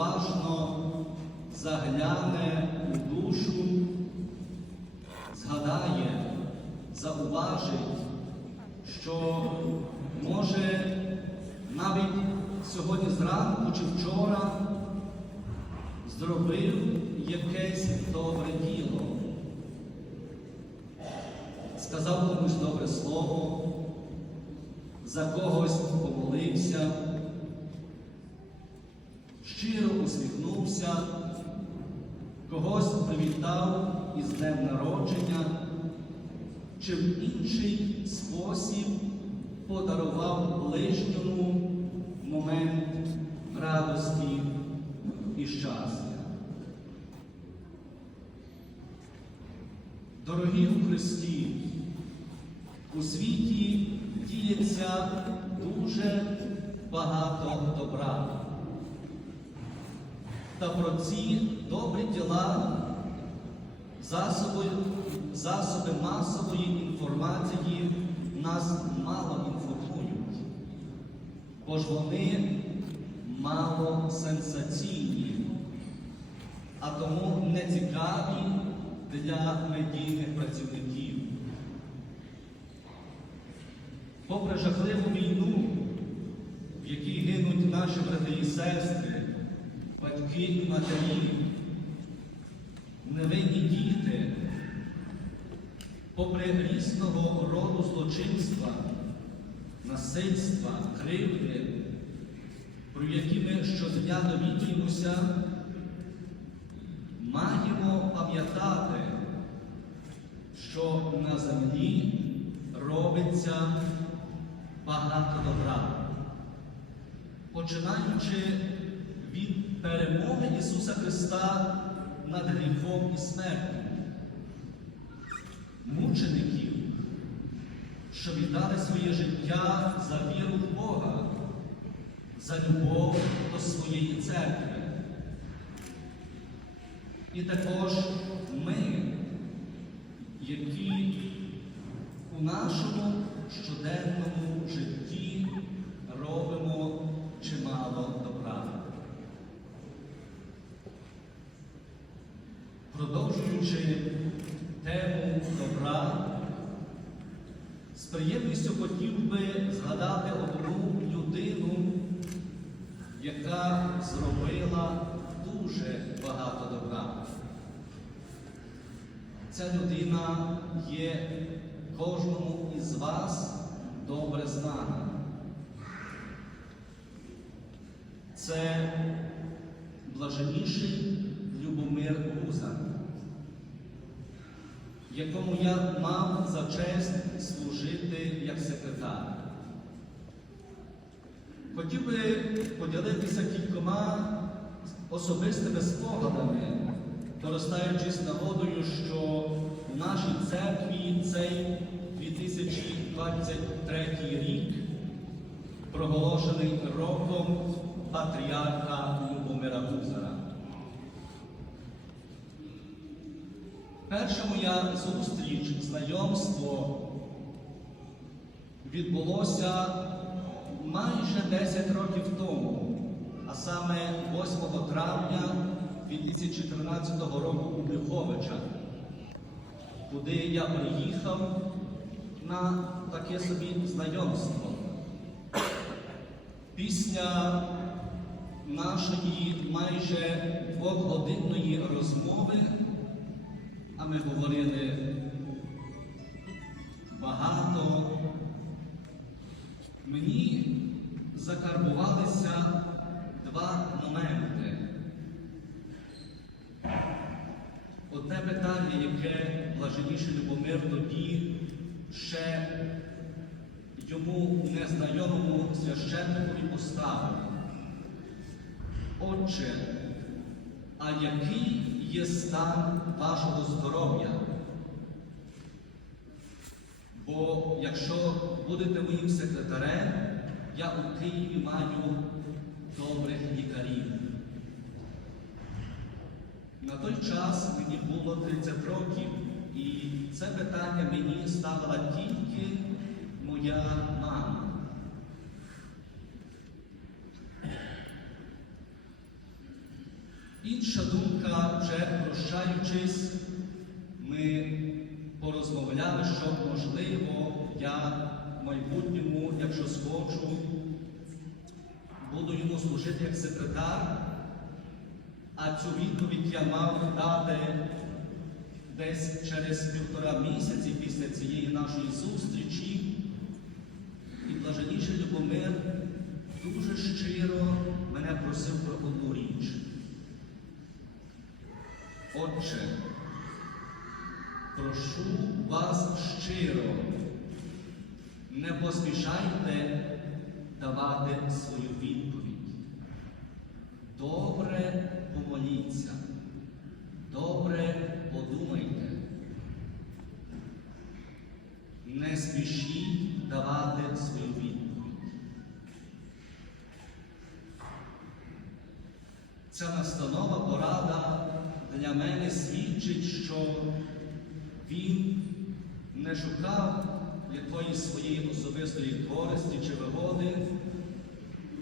уважно загляне у душу, згадає, зауважить, що може навіть сьогодні зранку чи вчора зробив якесь добре діло, сказав комусь добре слово, за когось помолився, щиро усміхнувся, когось привітав із днем народження, чи в інший спосіб подарував ближньому момент радості і щастя. Дорогі у Христі, у світі діється дуже багато добра. Та про ці добрі діла засоби, засоби масової інформації нас мало інформують, бо ж вони мало сенсаційні, а тому не цікаві для медійних працівників. Попри жахливу війну, в якій гинуть наші брати і сестри, батьки і матері, невинні діти, попри різного роду злочинства, насильства, кривди, про які ми щодня довідуємося, маємо пам'ятати, що на землі робиться багато добра, починаючи від перемоги Ісуса Христа над гріхом і смертю, мучеників, що віддали своє життя за віру в Бога, за любов до своєї церкви. І також ми, які у нашому щоденному житті Продовжуючи тему добра, з приємністю хотів би згадати одну людину, яка зробила дуже багато добра. Ця людина є кожному із вас добре знана. Це блаженніший Любомир Гуза, якому я мав за честь служити як секретар. Хотів би поділитися кількома особистими спогадами, доростаючись нагодою, що в нашій церкві цей 2023 рік проголошений роком патріарха Любомира Гузара. Перша моя зустріч, знайомство відбулося майже 10 років тому, а саме 8 травня 2013 року у Брюховича, куди я приїхав на таке собі знайомство. Після нашої майже двохгодинної розмови, ми говорили багато, мені закарбувалися два моменти. Одне питання, яке блаженніший Любомир тоді ще йому незнайомому священникові поставив. Отче, а який є стан вашого здоров'я? Бо якщо будете моїм секретарем, я у Києві маю добрих лікарів. На той час мені було 30 років, і це питання мені ставила тільки моя вже прощаючись, ми порозмовляли, що можливо я в майбутньому, якщо схочу, буду йому служити як секретар, а цю відповідь я мав дати десь через півтора місяці після цієї нашої зустрічі. І блаженніший Любомир дуже щиро мене просив про одну річ. Отче, прошу вас щиро, не поспішайте давати свою відповідь. Добре помоліться, добре подумайте. Не спішіть давати свою відповідь. Ця настанова порада для мене свідчить, що він не шукав якоїсь своєї особистої користі чи вигоди,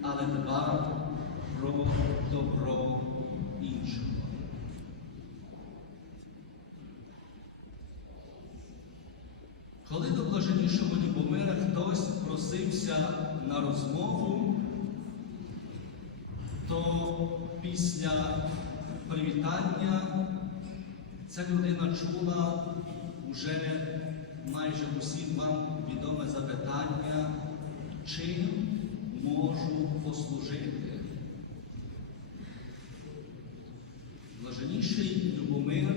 але дбав про добро іншого. Коли до блаженнішого Любомира хтось просився на розмову, то після привітання ця людина чула уже майже усім вам відоме запитання, чим можу послужити. Блаженніший Любомир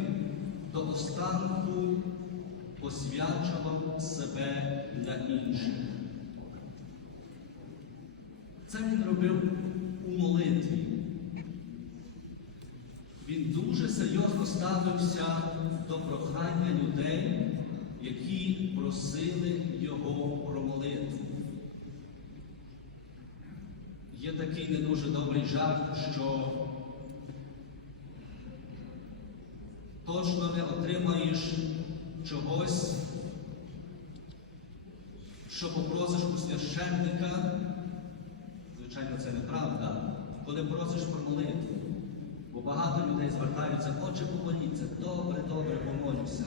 до останку посвячував себе для інших. Це він робив у молитві. Він дуже серйозно ставився до прохання людей, які просили його про молитву. Є такий не дуже добрий жарт, що точно не отримаєш чогось, що попросиш у священника, звичайно, це неправда, коли просиш про молитву. Бо багато людей звертаються, отче, помоліться, добре, добре, помолюся.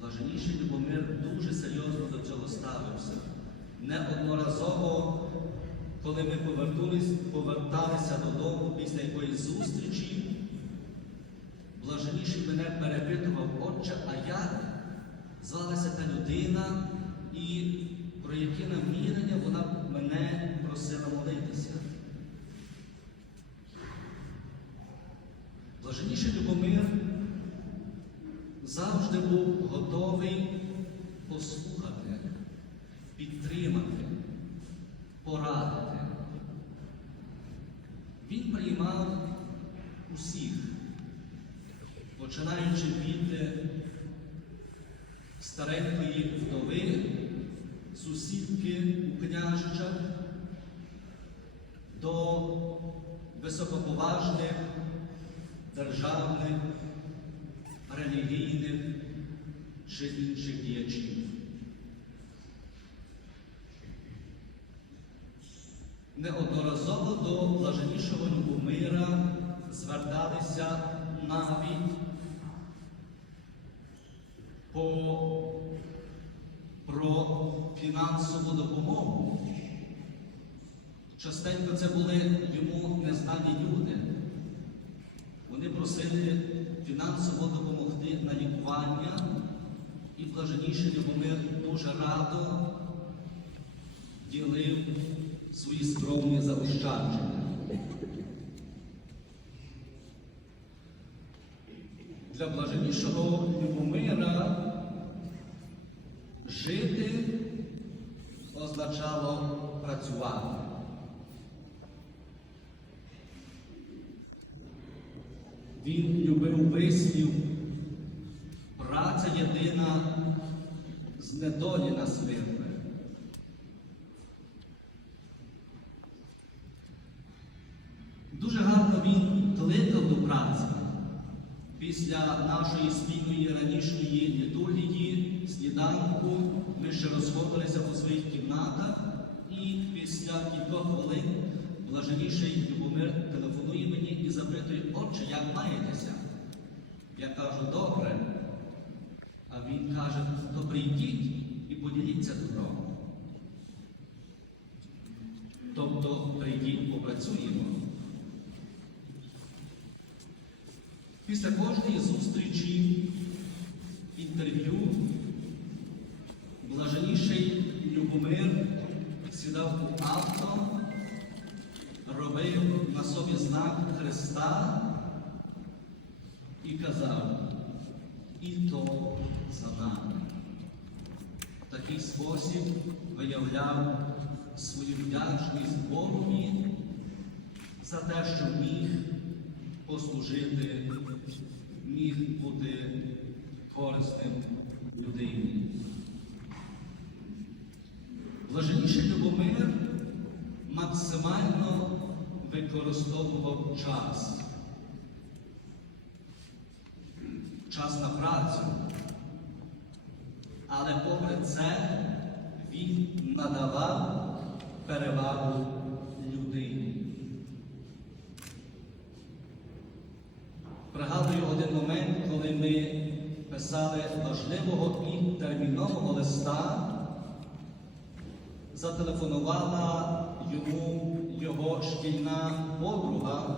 Блаженніший Любомир дуже серйозно до цього ставився. Неодноразово, коли ми поверталися додому після якоїсь зустрічі, блаженніший мене перепитував, отче, а як звалася та людина і про які намірення вона мене просила молитися. Блаженніший Любомир завжди був готовий послухати, підтримати, порадити. Він приймав усіх, починаючи від старенької релігійних чи інших діячів. Неодноразово до блаженнішого Любомира зверталися навіть по про фінансову допомогу. Частенько це були йому незнані люди. Вони просили фінансово допомогти на лікування, і блаженніший Любомир дуже радо ділив свої скромні заощадження. Для блаженнішого Любомира жити означало працювати. Він любив вислів, праця єдина з недолі нас. Дуже гарно він кликав до праці. Після нашої спільної ранішньої літургії, сніданку, ми ще розходилися по своїх кімнатах, і після кількох хвилин блаженніший Любомир телефонує мені і запитує, отче, як маєтеся? Я кажу, добре. А він каже, то прийдіть і поділіться добром. Тобто прийдіть, попрацюємо. Після кожної зустрічі, інтерв'ю, блаженніший Любомир сідав у авто, робив на собі знак Христа і казав, і то за нами. В такий спосіб виявляв свою вдячність Богові за те, що міг послужити, міг бути корисним людині. Блаженніший Любомир максимально використовував. Час на працю. Але попри це він надавав перевагу людині. Пригадую один момент, коли ми писали важливого і термінового листа, зателефонувала йому його шкільна подруга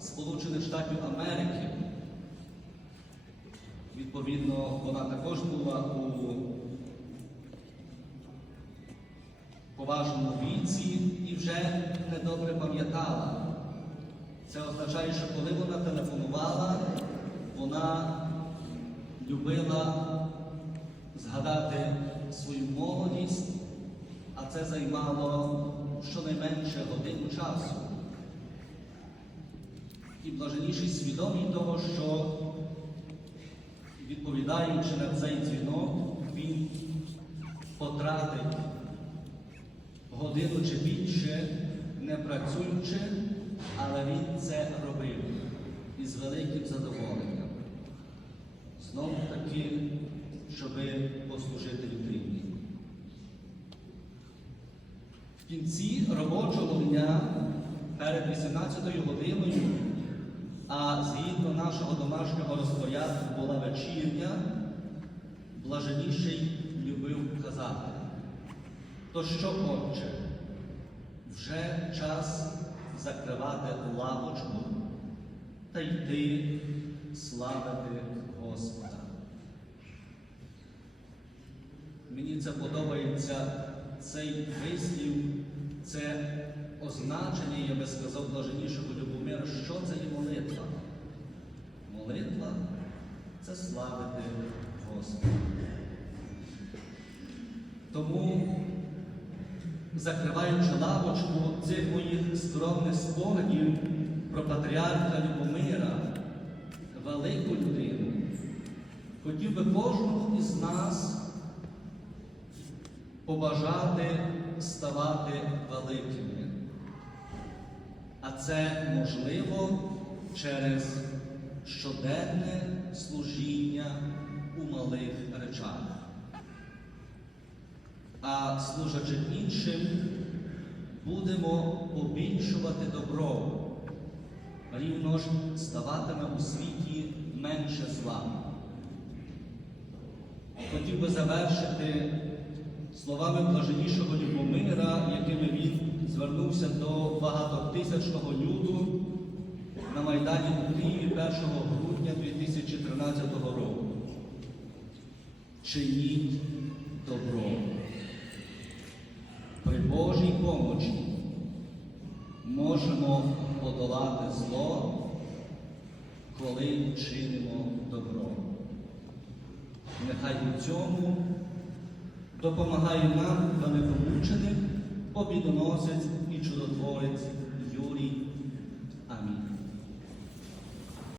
Сполучених Штатів Америки. Відповідно, вона також була у поважному віці і вже недобре пам'ятала. Це означає, що коли вона телефонувала, вона любила згадати свою молодість, а це займало щонайменше годину часу. І блаженіший свідомий того, що відповідаючи на цей дзвінок, він потратить годину чи більше, не працюючи, але він це робив із великим задоволенням. Знову таки, щоб послужити людині. В кінці робочого дня перед 18 годиною, а згідно нашого домашнього розпорядку була вечірня, блаженіший любив казати. То що, отче, вже час закривати лавочку та йти славити Господа. Мені це подобається цей вислів, це означення, я би сказав, блаженнішого Любомира, що це є молитва. Молитва це славити Господа. Тому закриваючи лавочку цих моїх скромних спогадів про патріарха Любомира, велику людину, хотів би кожному із нас побажати ставати великими. А це можливо через щоденне служіння у малих речах а служачи іншим, будемо побільшувати добро, рівно ж ставатиме у світі менше зла. Хотів би завершити словами блаженнішого Любомира, якими він звернувся до багатотисячного люду на Майдані у Києві 1 грудня 2013 року. Чиніть добро. Божій помочі можемо подолати зло, коли чинимо добро. Нехай у цьому допомагає нам великомученик, побідоносець і чудотворець Юрій